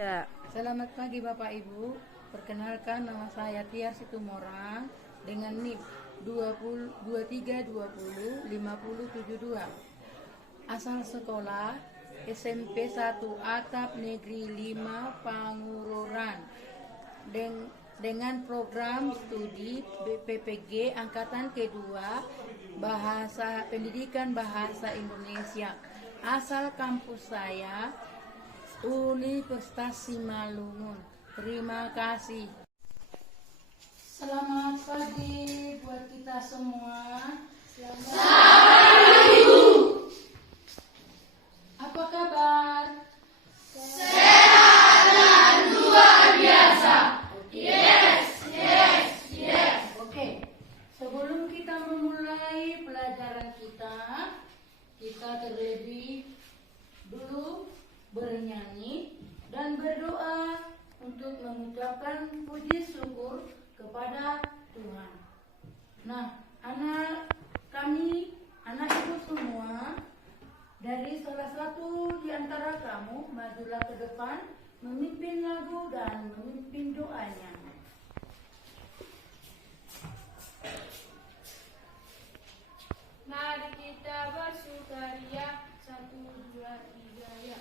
Ya. Selamat pagi Bapak Ibu. Perkenalkan, nama saya Tiar Situmorang dengan NIP 23205072. Asal sekolah SMP 1 Atap Negeri 5 Pangururan. Dengan program studi BPPG Angkatan Kedua Pendidikan Bahasa Indonesia. Asal kampus saya Universitas Simalungun. Terima kasih. Selamat pagi buat kita semua. Selamat Ibu. Apa kabar? Sehat dan luar biasa. Yes. Oke. Sebelum kita memulai pelajaran kita terlebih dulu bernyanyi dan berdoa untuk mengucapkan puji syukur kepada Tuhan. Nah, anak ibu semua, dari salah satu di antara kamu majulah ke depan, memimpin lagu dan memimpin doanya. Mari kita bersukaria, 1, 2, 3 ya.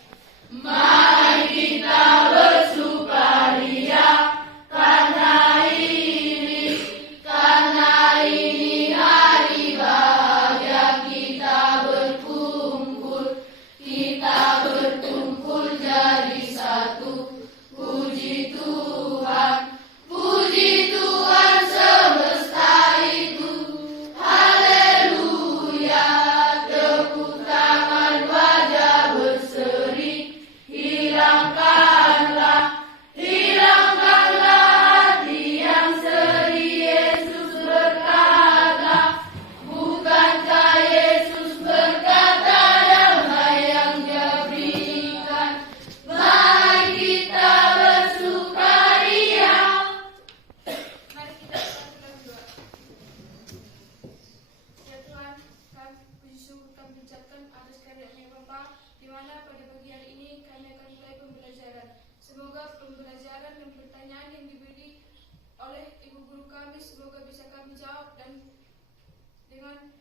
Mari kita bersukaria karena ini hari bahagia, kita berkumpul jadi satu. Puji Tuhan semesta itu. Haleluya, tepuk tangan, wajah berseri. Hilangkanlah hati yang seri. Yesus berkata, bukankah Yesus berkata, damai yang Dia berikan. Mari kita bersukaria. Mari kita berdoa. Ya Tuhan, kami puji syukur kami ucapkan atas karya-Nya Bapa, di mana pada pagi hari ini kami akan mulai pembelajaran. Semoga pembelajaran dan pertanyaan yang diberi oleh ibu guru kami semoga bisa kami jawab dan dengan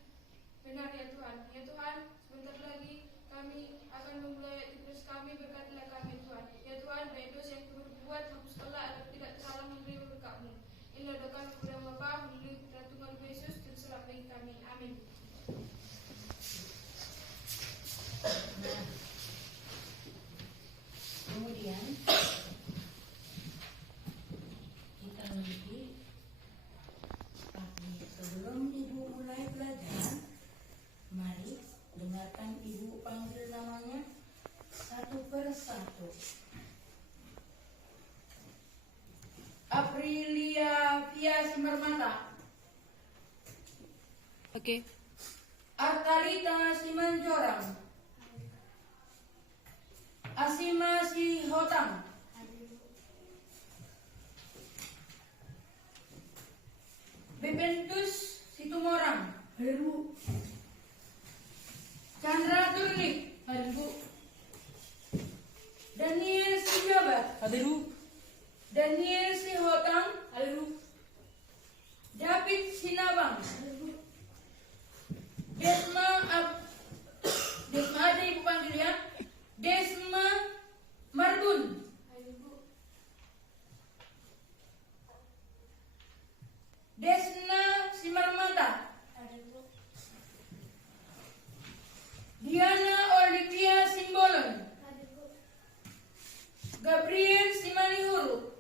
benar ya Tuhan. Ya Tuhan, sebentar lagi kami akan memulai aktivitas kami, berkatilah kami Tuhan. Ya Tuhan, baik dosa yang kami berbuat, hapuskanlah agar tidak salah menerima berkat-Mu. Inilah doa kami kepada Bapa, melalui putra tunggal Yesus, terserah bagi kami. Amin. Kemudian kita nanti pagi sebelum ibu mulai belajar, mari dengarkan ibu panggil namanya satu persatu. Aprilia Fias Mermata. Oke. Artalita Simanjorang. Asima Sihotang. Bebentus Situmorang. Haru. Chandra Turnik. Haru. Daniel Sijabat. Haru. Daniel Sihotang. Haru. David Sinabang. Haru. Desma ada ibu panggil ya. Desma Marbun. Desna Simarmata. Diana Olivia Simbolon. Gabriel Simanihuru.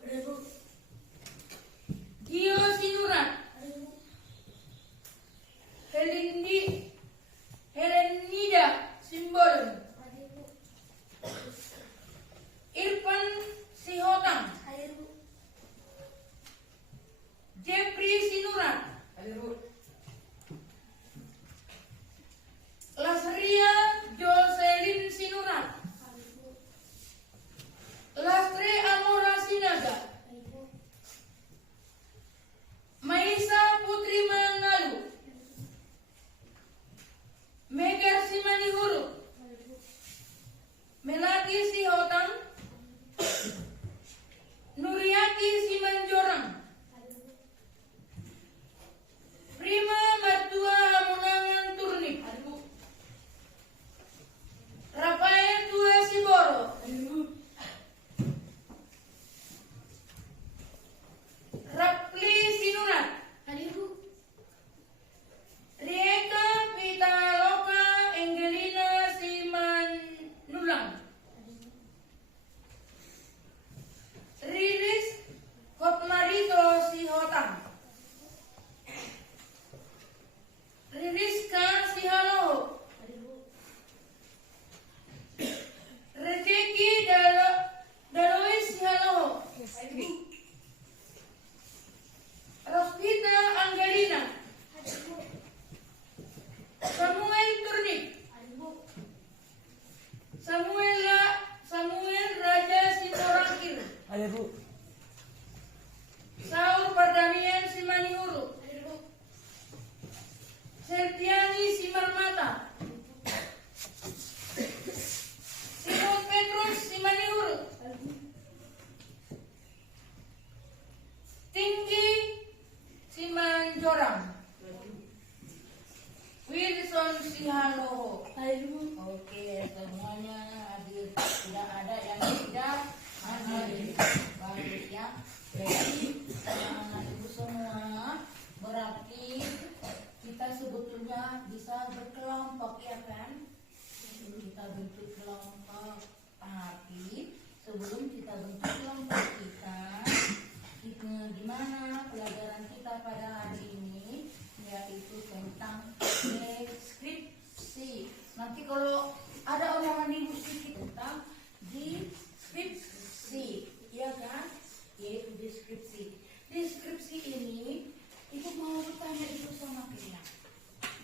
kita pada hari ini yaitu tentang deskripsi. Nanti kalau ada omongan ibu sedikit tentang deskripsi, ya kan? Yaitu deskripsi. Deskripsi ini ibu mau bertanya itu sama kalian.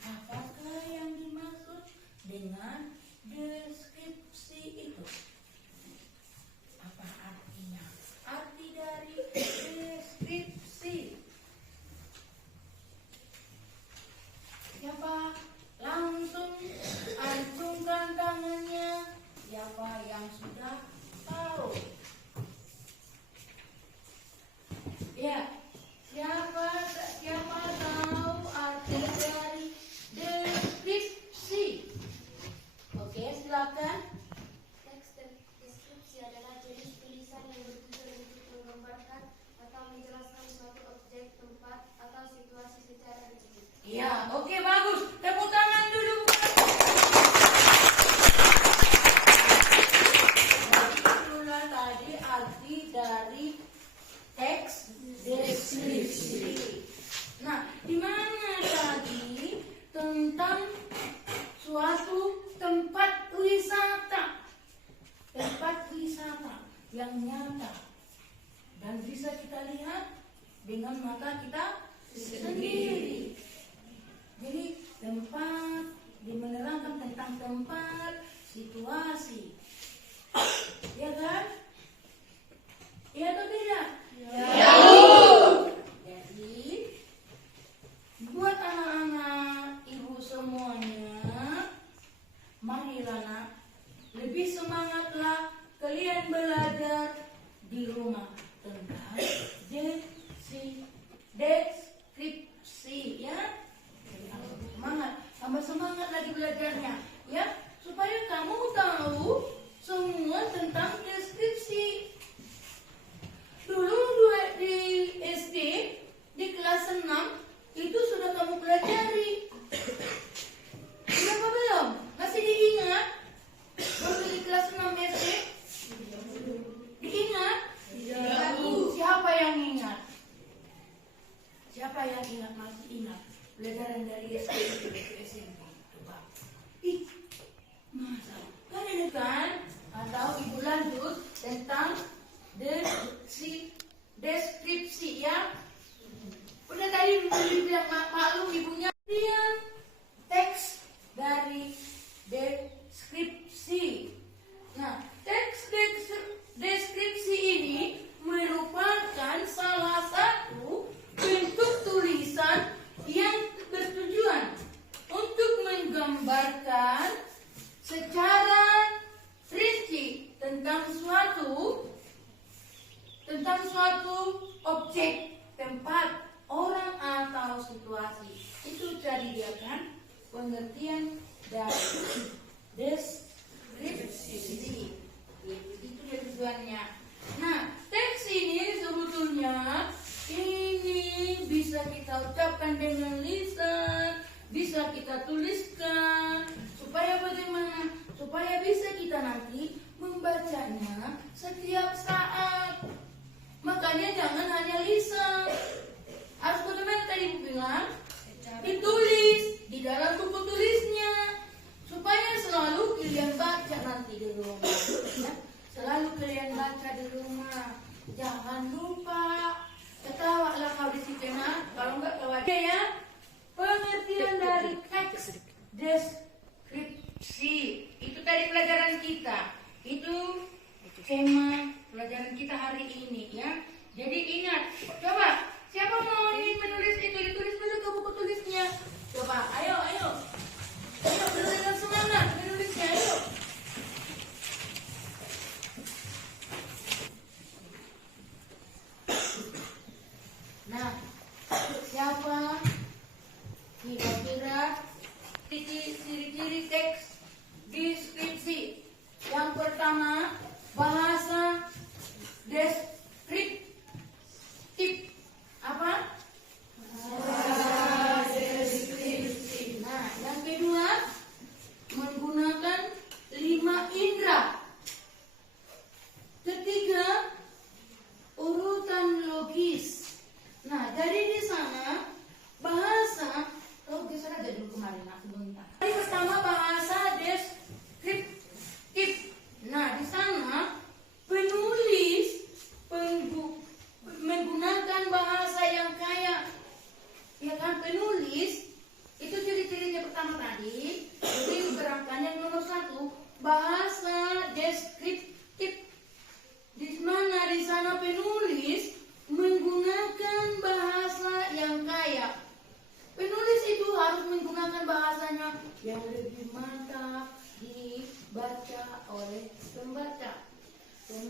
Apakah yang dimaksud dengan deskripsi itu? Apa artinya? Arti dari deskripsi. Siapa? Langsung acungkan tangannya. Siapa yang sudah tahu? Ya, siapa tahu arti dari deskripsi? Oke, silakan. Teks deskripsi adalah jenis tulisan yang bertujuan untuk menggambarkan atau menjelaskan suatu objek, tempat, atau situasi secara rinci. Ya, oke, bagus. Tepuk tangan dulu. Itulah tadi arti dari teks deskripsi. Nah, di mana tadi tentang suatu tempat wisata. Tempat wisata yang nyata dan bisa kita lihat dengan mata kita sendiri. Jadi tempat menerangkan tentang tempat, situasi, ya kan? Iya atau tidak? Ya. Jadi buat anak-anak ibu semuanya, marilah nak, lebih semangatlah kalian belajar di rumah tentang deskripsi, ya. Tambah semangat lagi belajarnya, ya, supaya kamu tahu semua tentang deskripsi. Dulu di SD, di kelas 6 itu sudah kamu pelajari. Sudah apa belum? Masih diingat? Waktu di kelas 6 SD? Diingat? Siapa yang ingat? Siapa yang ingat? Masih ingat? Pelajaran dari SD ke SMP. Coba. Ih, masa? Kan ini kan? Atau ibu lanjut tentang deskripsi, ya. Udah tadi dibilang maklum ibunya. Kemudian teks dari deskripsi. Nah, teks deskripsi ini merupakan salah satu bentuk tulisan yang bertujuan untuk menggambarkan secara rinci tentang suatu objek, tempat, orang atau situasi. Itu tadi dia kan pengertian dari deskripsi. Itu dia tujuannya. Nah, teks ini sebetulnya ini bisa kita ucapkan dengan lisan, bisa kita tuliskan. Supaya bagaimana? Supaya bisa kita nanti membacanya setiap saat. Makanya jangan hanya lisan. Harus bagaimana tadi ibu bilang? Ditulis di dalam buku tulisnya. Supaya selalu kalian baca nanti di rumah. Ya? Selalu kalian baca di rumah. Jangan lupa. Ketawalah kau di situ, nah. Kalau enggak kau ya. Pengertian dari teks deskripsi. Itu tadi pelajaran kita. Itu tema pelajaran kita hari ini, ya. Jadi ingat, coba siapa mau ingin menulis itu, ditulis dulu ke buku tulisnya. Coba, ayo, dengan semangat menulisnya, ayo. Nah, siapa kira-kira ciri-ciri teks deskripsi? Yang pertama, bahasa deskriptif.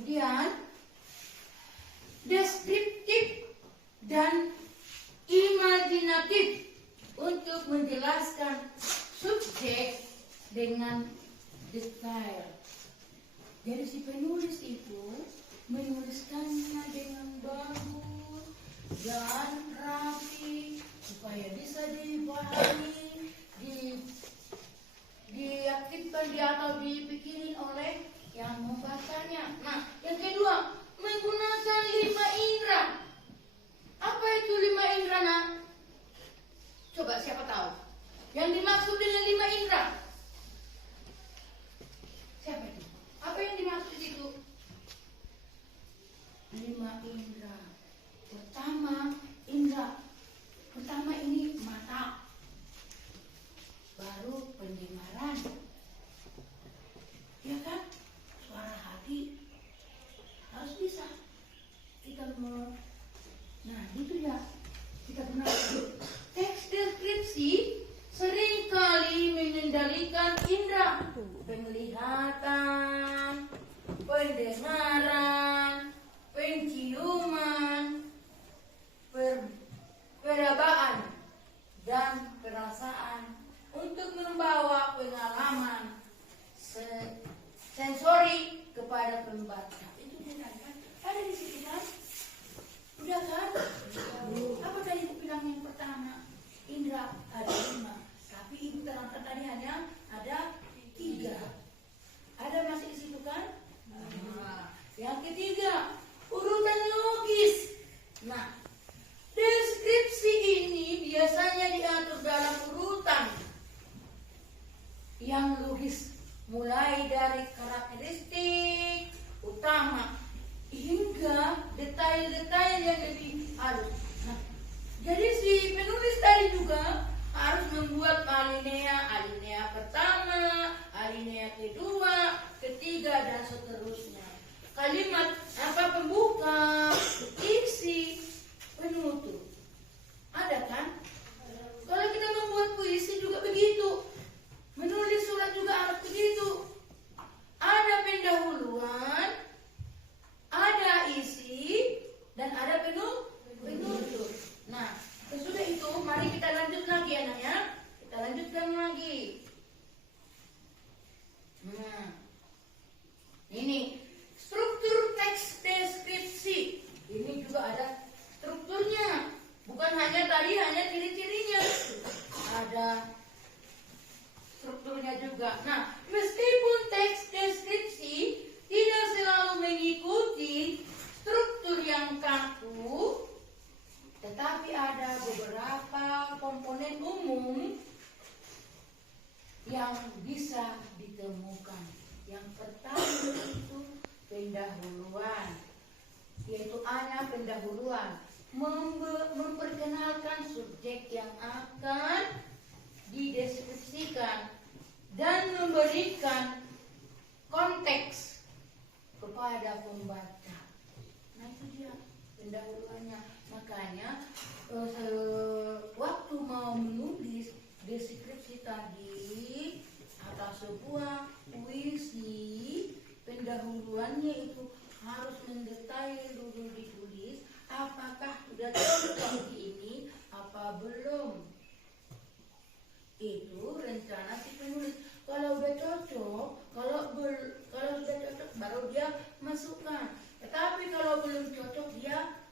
Kemudian deskriptif dan imajinatif untuk menjelaskan subjek dengan detail. Jadi si penulis itu menuliskannya dengan bagus dan rapi supaya bisa dipahami, diaktifkan atau dipikirin oleh yang membacanya. Nah, yang kedua, menggunakan 5 indera. Apa itu 5 indera, nak? Coba siapa tahu? Yang dimaksud dengan 5 indera? Siapa itu? Apa yang dimaksud itu? 5 indera. Pertama ini mata. Baru pendengaran. Ya kan? Suara hati harus bisa kita nah itu ya kita gunakan. Teks deskripsi seringkali mengendalikan indera penglihatan, pendengaran, penciuman, perabaan, dan perasaan untuk membawa pengalaman sensori kepada pembaca. Itu dia kan? Ada di situ kan? Udah kan? Apa tadi itu bilang yang pertama? Indra ada 5, tapi ibu terangkan tadi hanya ada 3. Ada masih di situ kan? Yang ketiga, urutan logis. Nah, deskripsi ini biasanya diatur dalam urutan yang logis, mulai dari karakteristik utama hingga detail-detail yang lebih halus. Nah, jadi si penulis tadi juga harus membuat alinea pertama, alinea kedua, ketiga, dan seterusnya. Kalimat apa pembuka, isi, penutup. Ada kan? Kalau kita membuat puisi juga begitu. Menulis surat juga harus begitu. Ada pendahuluan, ada isi, dan ada penutup. Nah, sesudah itu mari kita lanjut lagi anaknya. Kita lanjutkan lagi. Nah, ini struktur teks deskripsi. Ini juga ada strukturnya. Bukan hanya ciri-cirinya. Ada strukturnya juga. Nah, meskipun teks deskripsi tidak selalu mengikuti struktur yang kaku, tetapi ada beberapa komponen umum yang bisa ditemukan. Yang pertama itu pendahuluan, yaitu A-nya pendahuluan, memperkenalkan subjek yang akan dideskripsikan dan memberikan konteks kepada pembaca. Nah, itu dia pendahuluannya. Makanya waktu mau menulis deskripsi tadi atas sebuah puisi, pendahuluannya itu harus mendetail dulu ditulis. Apakah sudah cocok ini apa belum? Itu rencana si penulis. Kalau sudah cocok, kalau sudah cocok baru dia masukkan. Tetapi kalau belum cocok dia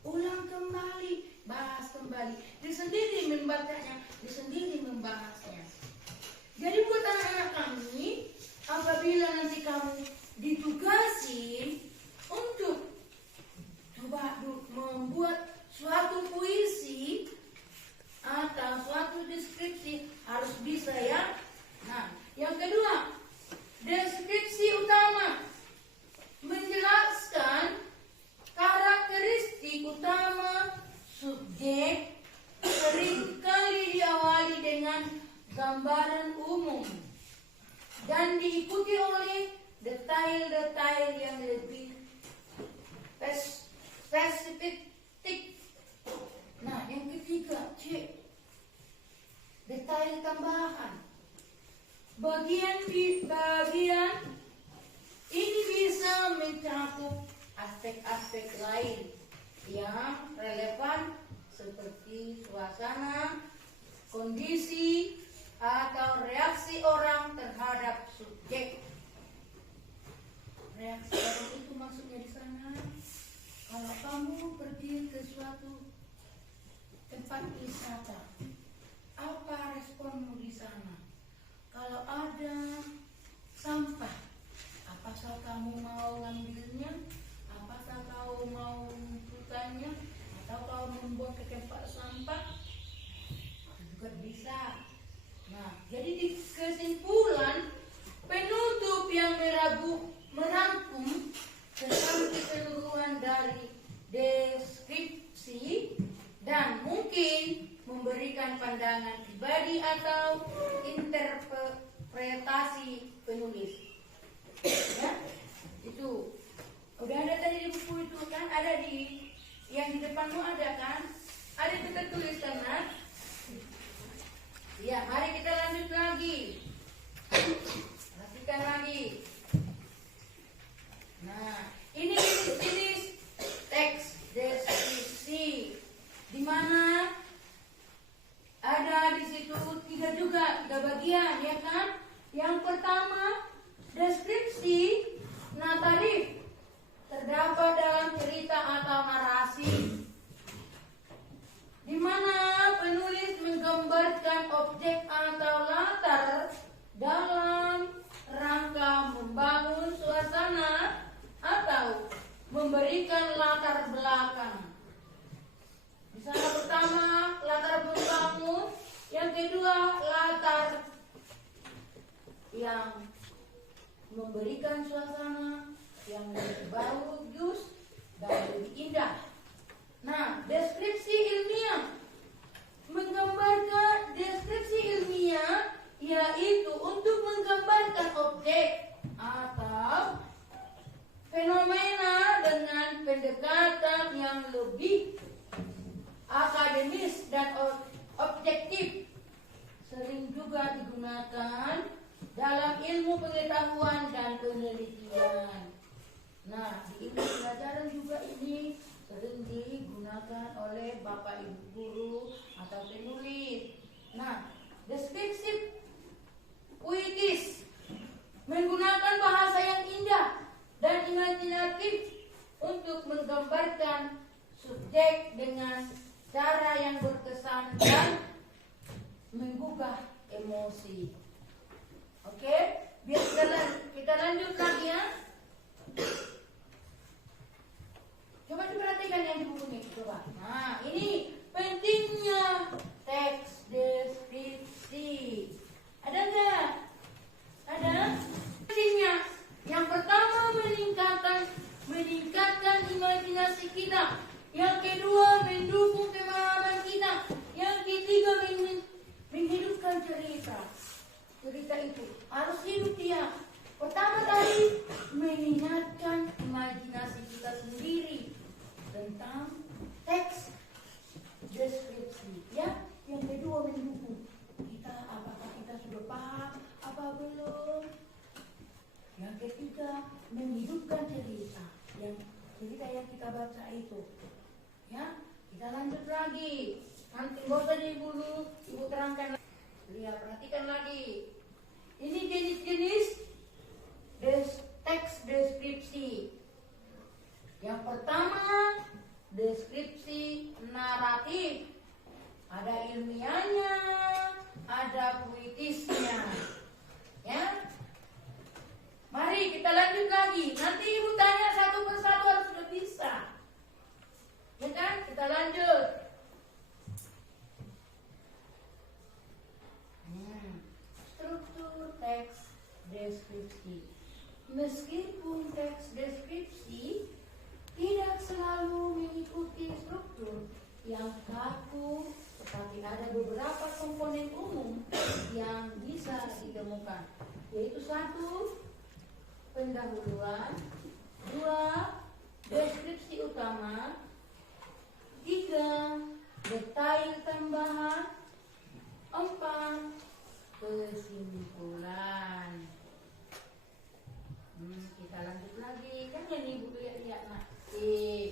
ulang kembali, bahas kembali. Dia sendiri membacanya, dia sendiri membahasnya. Jadi buat anak-anak kami, apabila nanti kamu ditugasin untuk coba membuat suatu puisi atau suatu deskripsi, harus bisa ya. Nah, yang kedua, deskripsi utama menjelaskan karakteristik utama subjek, seringkali diawali dengan gambaran umum dan diikuti oleh detail-detail yang lebih spesifik. Nah, yang ketiga, C, detail tambahan. Bagian ini bisa relevan seperti suasana, kondisi, atau reaksi orang terhadap subjek. Reaksi orang itu maksudnya di sana, kalau kamu pergi ke suatu tempat wisata, apa responmu di sana? Kalau ada sampah, apakah kamu mau ngambilnya? Apakah kau mau mengumpulkannya? Atau kau membuang ke tempat sampah? Itu juga bisa. Nah, jadi di kesimpulan, penutup yang merangkum tentang keseluruhan dari deskripsi dan mungkin memberikan pandangan pribadi atau interpretasi penulis. Ya, itu udah ada tadi di buku itu kan, ada di yang di depanmu ada kan, ada itu tertulis kan, Nak? Ya, mari kita lanjut lagi. Perhatikan lagi. Nah, ini jenis teks deskripsi, di mana ada di situ tiga bagian, ya kan? Yang pertama, deskripsi natarif, terdapat dalam cerita atau narasi, di mana penulis menggambarkan objek atau latar dalam rangka membangun suasana atau memberikan latar belakang. Misalnya pertama, latar membangun, yang kedua, latar yang memberikan suasana yang lebih bagus dan lebih indah. Nah, deskripsi ilmiah menggambarkan, deskripsi ilmiah yaitu untuk menggambarkan objek atau fenomena dengan pendekatan yang lebih akademis dan objektif. Sering juga digunakan dalam ilmu pengetahuan dan penelitian. Nah, di ilmu pelajaran juga ini sering digunakan oleh Bapak Ibu guru atau penulis. Nah, deskripsi puitis menggunakan bahasa yang indah dan imajinatif untuk menggambarkan subjek dengan cara yang berkesan dan menggugah emosi. Oke, biar kita lanjut lagi ya. Coba diperhatikan yang di buku ini, coba. Nah, ini pentingnya teks deskripsi. Ada nggak? Ada? Pentingnya. Yang pertama, meningkatkan imajinasi kita. Yang kedua, mendukung pemahaman kita. Yang ketiga, menghidupkan cerita. Cerita itu harus hidup dia. Pertama tadi, mengingatkan imajinasi kita sendiri tentang teks deskripsi. Ya, yang kedua mendukung kita, apakah kita sudah paham apa belum. Yang ketiga, menghidupkan cerita yang kita baca itu. Ya, kita lanjut lagi. Nanti nggak usah ibu terangkan. Lihat, perhatikan lagi. Ini jenis-jenis teks deskripsi. Yang pertama, deskripsi naratif. Ada ilmiahnya, ada puitisnya. Ya. Mari kita lanjut lagi. Nanti ibu tanya satu persatu harus sudah bisa. Ya kan? Kita lanjut. Struktur teks deskripsi. Meskipun teks deskripsi tidak selalu mengikuti struktur yang kaku, tetapi ada beberapa komponen umum yang bisa ditemukan, yaitu 1. Pendahuluan, 2. Deskripsi utama, 3. Detail tambahan, 4. Kesimpulan. Kita lanjut lagi. Kan ini ibu lihat nak. 1.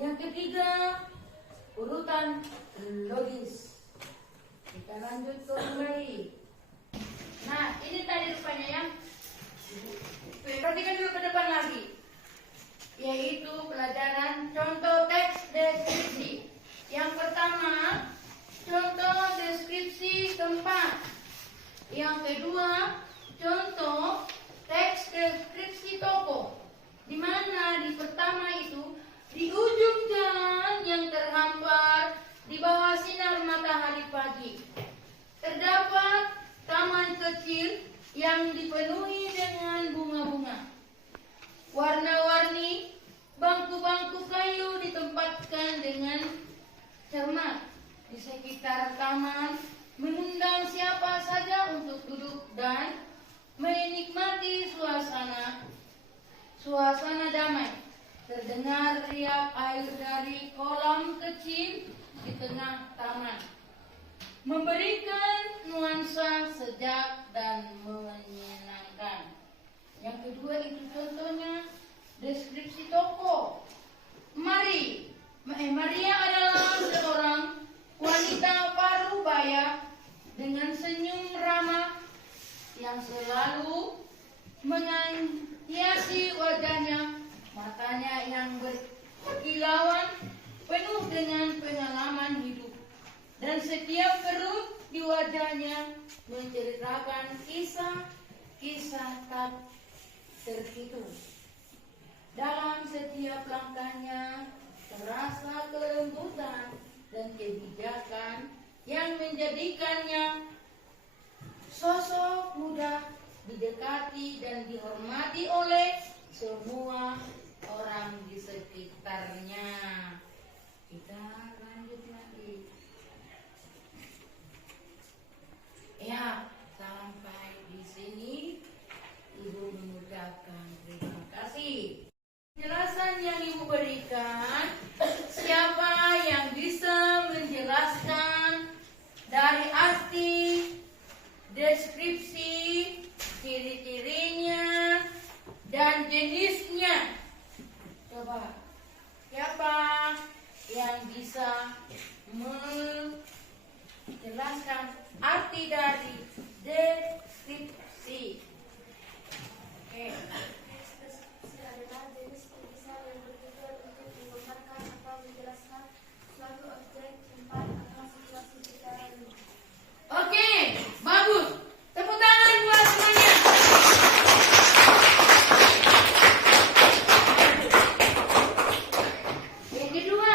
Yang ketiga, urutan logis. Kita lanjut kembali. Nah, ini tadi rupanya ya. Perhatikan dulu ke depan lagi. Yaitu pelajaran contoh teks deskripsi. Yang pertama, contoh deskripsi tempat. Yang kedua, contoh teks deskripsi toko. Di mana di pertama itu di ujung jalan yang terhampar di bawah sinar matahari pagi terdapat taman kecil yang dipenuhi dengan bunga-bunga. Warna-warni, bangku-bangku kayu ditempatkan dengan cermat di sekitar taman, mengundang siapa saja untuk duduk dan menikmati suasana damai. Terdengar riak air dari kolam kecil di tengah taman, memberikan nuansa sejuk dan menyenangkan. Yang kedua itu contohnya deskripsi toko. Maria adalah seorang wanita parubaya dengan senyum ramah yang selalu menghiasi wajahnya. Matanya yang berkilauan penuh dengan pengalaman hidup, dan setiap kerut di wajahnya menceritakan kisah-kisah tak terhitung. Dalam setiap langkahnya terasa kelembutan dan kebijakan yang menjadikannya sosok mudah didekati dan dihormati oleh semua orang di sekitarnya. Kita lanjut lagi. Ya, sampai di sini Ibu mengucapkan terima kasih. Penjelasan yang Ibu berikan, siapa yang bisa menjelaskan dari arti, deskripsi, ciri-cirinya, dan jenisnya? Coba, siapa yang bisa menjelaskan arti dari deskripsi? Oke. Deskripsi adalah jenis tulisan yang bertujuan untuk menggambarkan atau menjelaskan suatu objek, tempat, atau situasi secara rinci. Oke, bagus. Tepuk tangan buat semuanya. Yang kedua,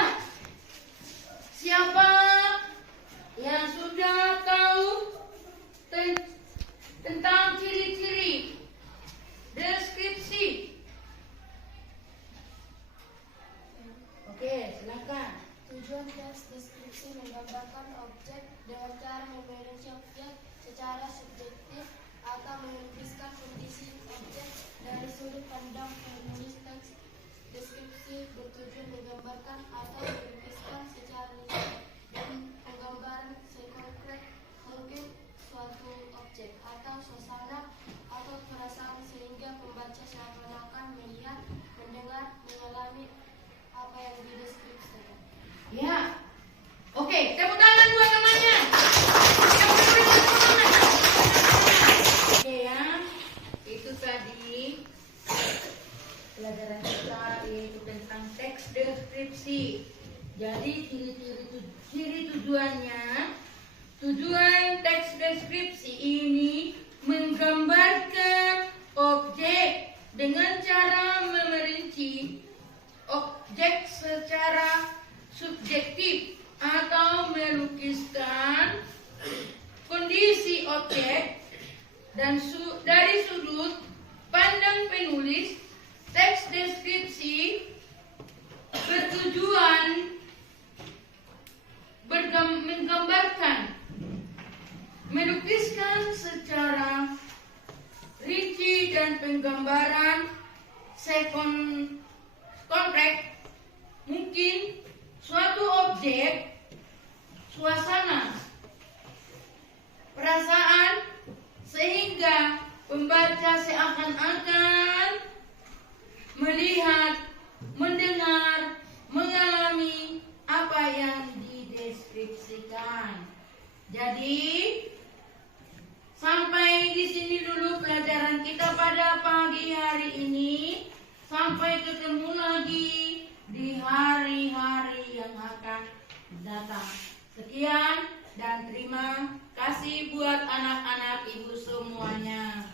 siapa yang sudah tahu tentang ciri-ciri deskripsi? Oke, silakan. Tujuan teks deskripsi menggambarkan objek dengan cara memprediksi objek secara subjektif atau melukiskan kondisi objek dari sudut pandang penulis teks. Deskripsi bertujuan menggambarkan atau melukiskan secara rinci dan penggambaran sekonkret mungkin suatu objek atau suasana atau perasaan sehingga pembaca seakan-akan melihat, mendengar, mengalami apa yang dideskripsikan. Ya. Oke, tepuk tangan buat temannya. Oke ya. Itu tadi pelajaran kita yaitu tentang teks deskripsi. Jadi ciri tujuannya, tujuan teks deskripsi ini menggambarkan objek dengan cara memerinci objek secara subjektif atau melukiskan kondisi objek dan dari sudut pandang penulis. Teks deskripsi bertujuan menggambarkan, melukiskan secara rinci dan penggambaran konkret mungkin suatu objek, suasana, perasaan, sehingga pembaca seakan-akan melihat, mendengar, mengalami apa yang dideskripsikan. Jadi sampai di sini dulu pelajaran kita pada pagi hari ini. Sampai ketemu lagi di hari-hari yang akan datang. Sekian dan terima kasih buat anak-anak ibu semuanya.